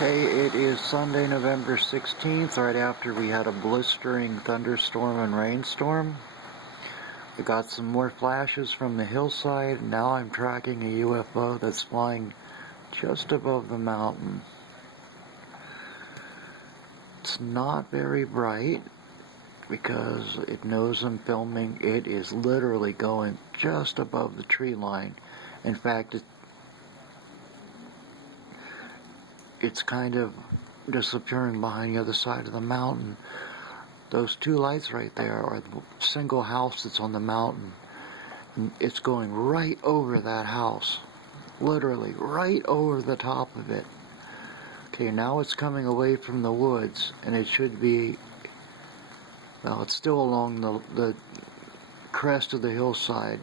Hey, it is Sunday, November 16th, right after we had a blistering thunderstorm and rainstorm. We got some more flashes from the hillside, and now I'm tracking a UFO that's flying just above the mountain. It's not very bright because it knows I'm filming. It is literally going just above the tree line. In fact, it's kind of disappearing behind the other side of the mountain. Those two lights right there are the single house that's on the mountain. And it's going right over that house. Literally, right over the top of it. Okay, now it's coming away from the woods, and it should be, well, it's still along the crest of the hillside.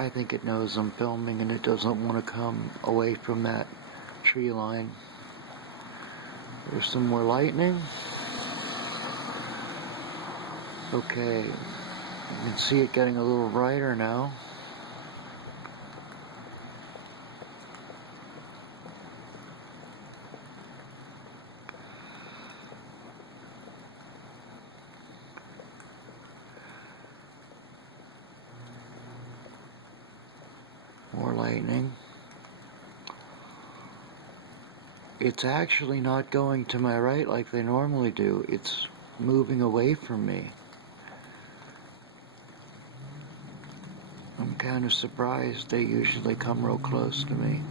I think it knows I'm filming and it doesn't want to come away from that tree line. There's some more lightning. Okay, you can see it getting a little brighter now. More lightning. It's actually not going to my right like they normally do. It's moving away from me. I'm kind of surprised. They usually come real close to me.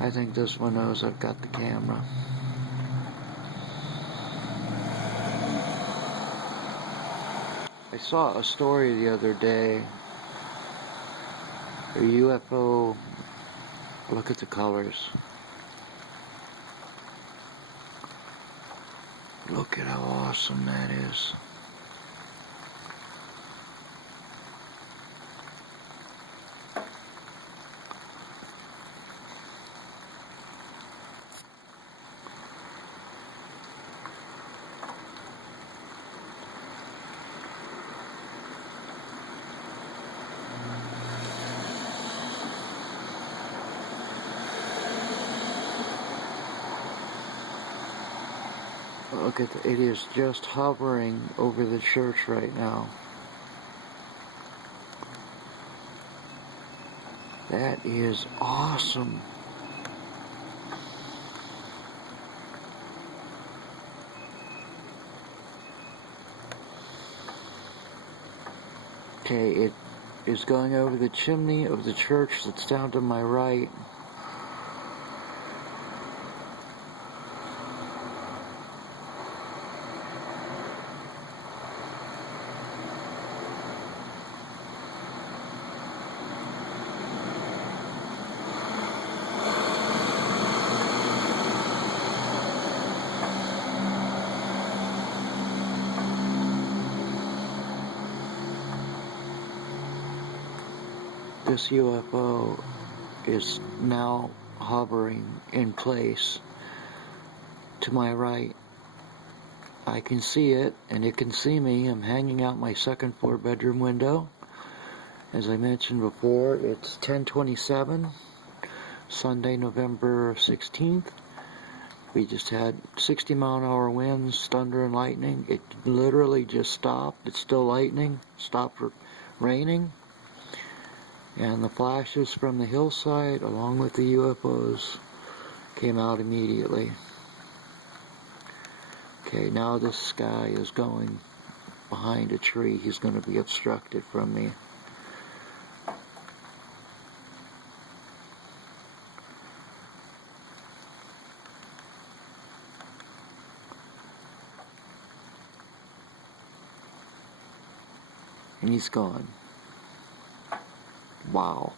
I think this one knows I've got the camera. I saw a story the other day. A UFO, look at the colors. Look at how awesome that is. Look at it is just hovering over the church right now. That is awesome. Okay, it is going over the chimney of the church that's down to my right. This UFO is now hovering in place to my right. I can see it, and it can see me. I'm hanging out my second floor bedroom window. As I mentioned before, it's 10:27, Sunday, November 16th. We just had 60-mile-an-hour winds, thunder and lightning. It literally just stopped. It's still lightning, stopped raining. And the flashes from the hillside, along with the UFOs, came out immediately. Okay, now this guy is going behind a tree. He's going to be obstructed from me. And he's gone. Wow.